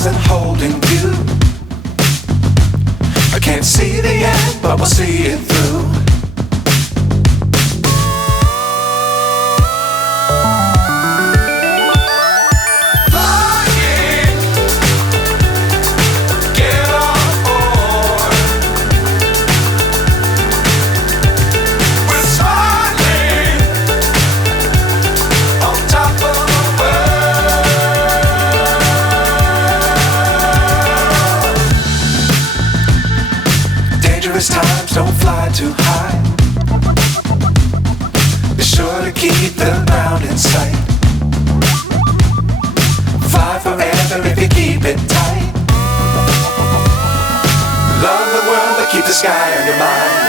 stars and holding you. I can't see the end, but we'll see it through. Times don't fly too high. Be sure to keep the ground in sight. Fly forever if you keep it tight. Love the world but keep the sky on your mind.